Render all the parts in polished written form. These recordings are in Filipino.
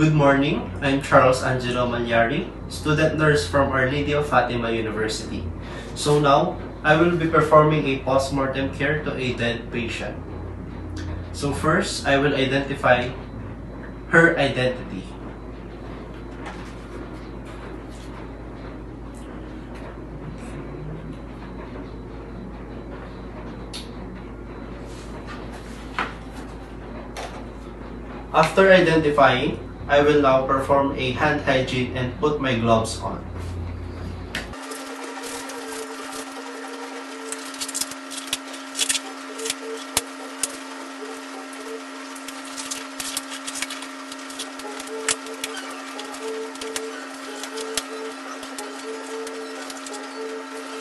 Good morning, I'm Charles Angelo Malyari, student nurse from Our Lady of Fatima University. So now, I will be performing a post-mortem care to a dead patient. So first, I will identify her identity. After identifying, I will now perform a hand hygiene and put my gloves on.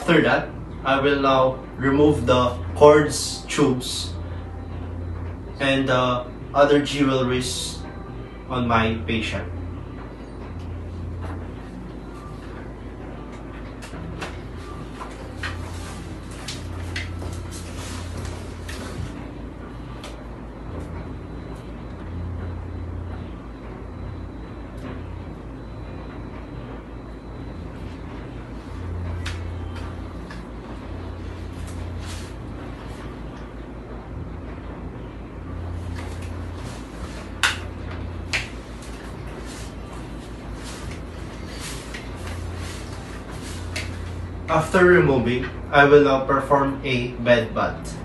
After that, I will now remove the cords, tubes, and other jewelries on my patient. After removing, I will now perform a bed bath.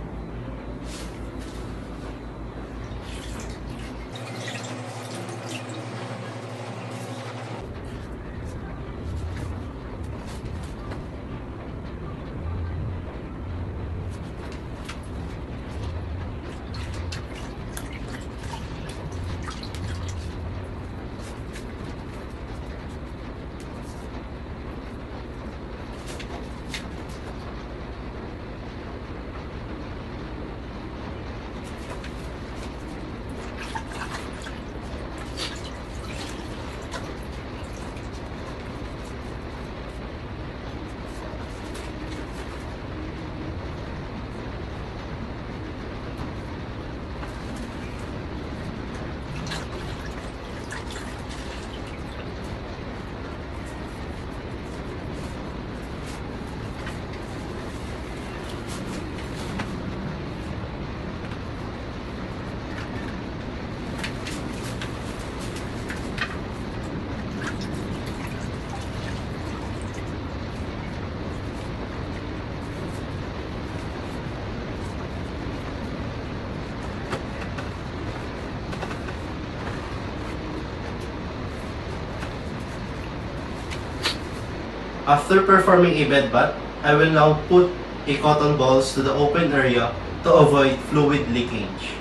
After performing a bed bath, I will now put a cotton balls to the open area to avoid fluid leakage.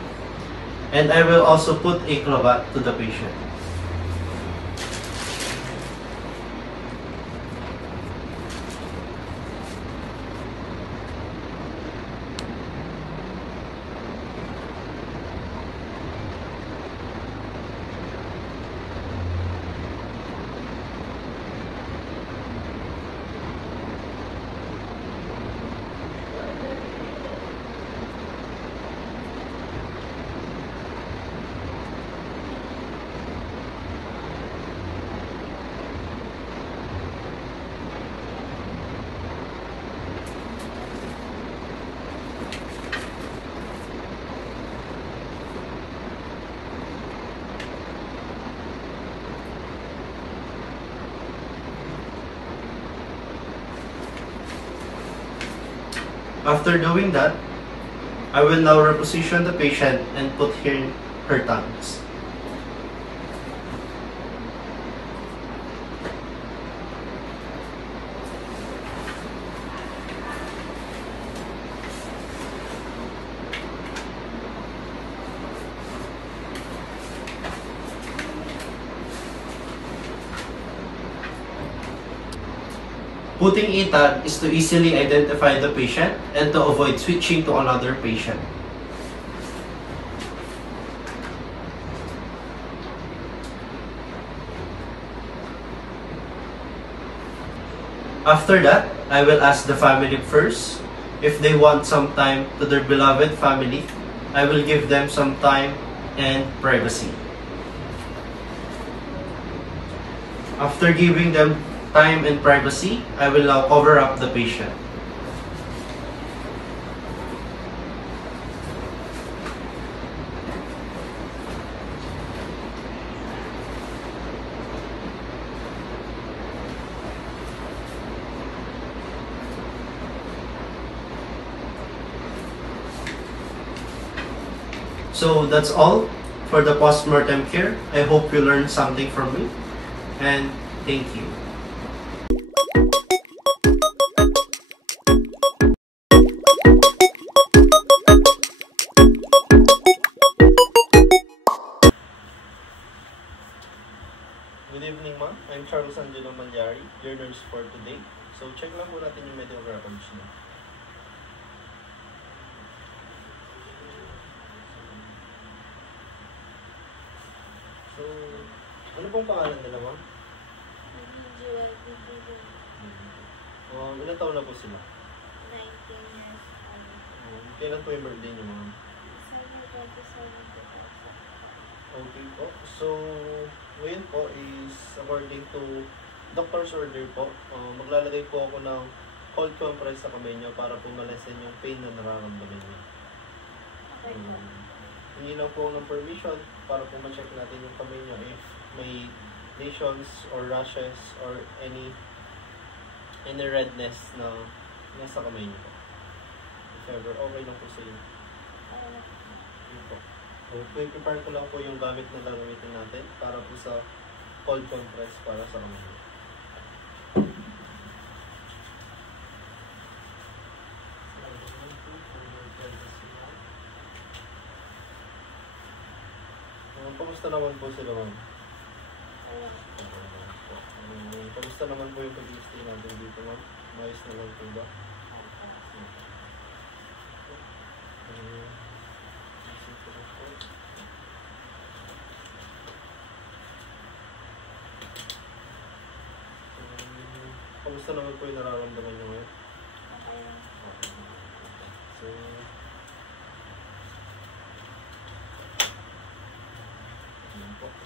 And I will also put a cravat to the patient. After doing that, I will now reposition the patient and put her tongues. Putting a tag is to easily identify the patient and to avoid switching to another patient. After that, I will ask the family first if they want some time to their beloved family. I will give them some time and privacy. After giving them time and privacy, I will now cover up the patient. So that's all for the postmortem care. I hope you learned something from me, and thank you. Good evening, ma'am. I'm Charles Angelo Malyari, your nurse for today. So check lang po natin yung medical records niyo. So, ano pong pangalan nila, ma'am? Ilan taon na po sila? 19 years old. Kailan po yung birthday niyo, ma'am? December 27, 2000. Okay po. So, ngayon po is according to doctor's order po, maglalagay po ako ng cold compress sa kamay niyo para po malesen yung pain na nararamdaman niyo. Okay po. Hindi lang po ng permission para po ma-check natin yung kamay niyo if may lesions or rashes or any redness na nasa kamay niyo po. If ever, okay lang po sa inyo. Yun po. So, prepare ko lang po yung gamit na gagamitin natin para po sa cold compress para sa kamay niyo. Kamusta naman po sila, ma'am? Kamusta naman po yung pag-i-stay natin dito, ma'am? Maayos naman po ba? Kamusta naman po yung nararamdaman nyo ngayon? So,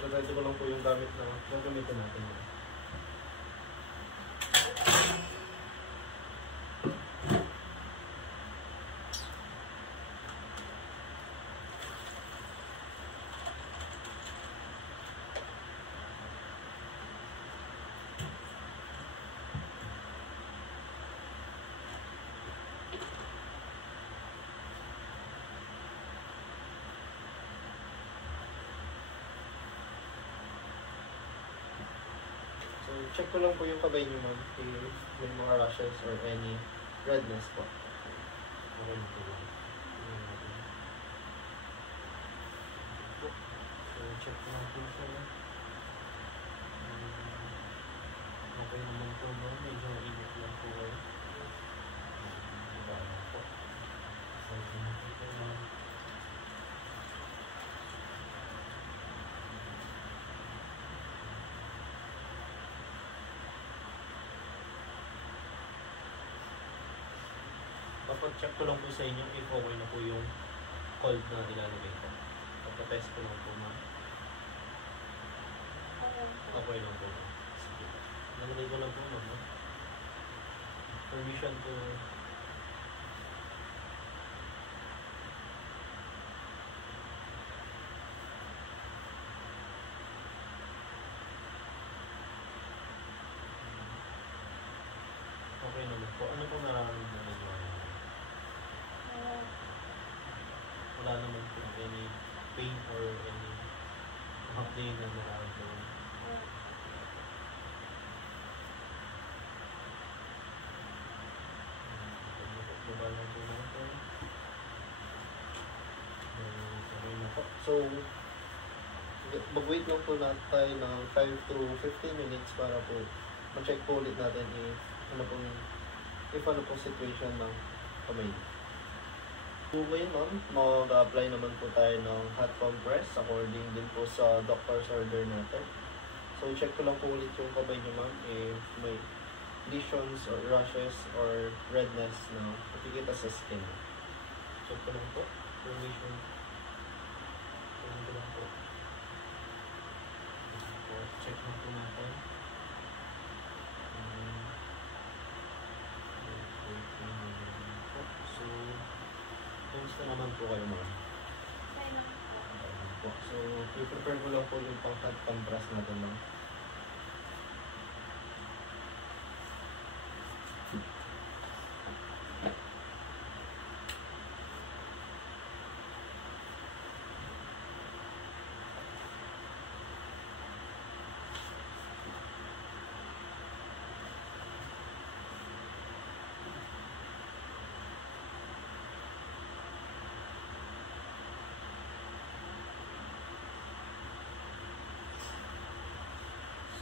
lagay ko lang po yung gamit na gagamitin natin. So, check ko lang po yung kamay niyo, ma'am, if may mga rashes or any redness po. Okay na po lang. So, check ko lang po siya. Okay naman po, ma'am. Medyo init lang po kayo. Diba po? Okay na po, ma'am. Check ko lang po sa inyo if okay na po yung cold na ilalagay ko. Pagka-test ko lang po, ma'am. Okay lang po. Sige. Nalagay ko lang po, ma'am. Permission to... Okay naman po. Ano pong nararamdaman nyo? Wala naman po any pain or any pain na nararamdaman. Baba lang po natin. Okay na po. So, mag-wait lang po natin tayo ng 5 to 15 minutes para po ma-check po ulit natin if ano pong situation ng kamay. So ngayon, ma'am, mag-apply naman po tayo ng hot compress according din po sa doctor's order natin. So check ko lang po ulit yung kamay niyo, ma'am, if may lesions or rashes or redness na nakikita sa skin. Check ko lang po. Permission. Check lang po natin. Kamusta naman po kayo, ma'am? Okay lang po. Okay lang po. So, i-prepare ko lang po yung pang-contrast natin, ma'am.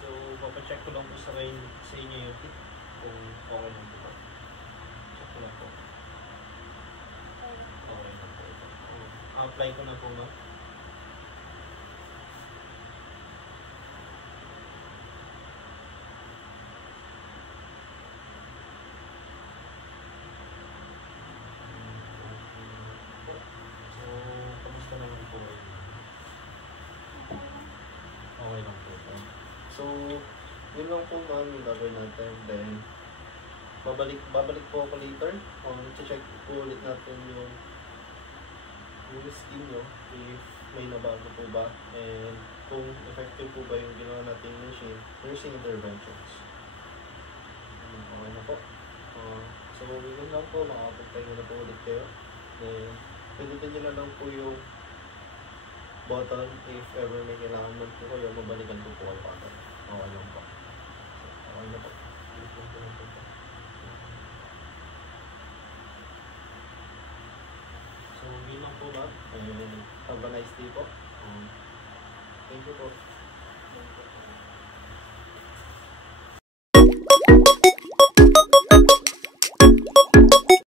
So, papacheck ko lang po sa inyo yung kit kung okay lang po ba. Check ko lang po. Okay lang. Okay lang po ito. Apply ko na po, ma'am. So, kamusta naman po kayo? Okay lang po ito. So, yun lang po, ma'am, yung gagawin natin. Then, babalik po ako later. Check po ulit natin yung skin nyo if may nabago po ba and kung effective po ba yung ginawa nating nursing interventions. Okay na po. So, yun lang po. Makakapagtayo na po ulit kayo. Then, pindutin nyo na lang po yung button if ever may kailangan man po kayo, mabalikan po kayo agad. Okay lang po. So, okay na po. So, yun lang po, ma'am. And have a nice day po. Thank you po.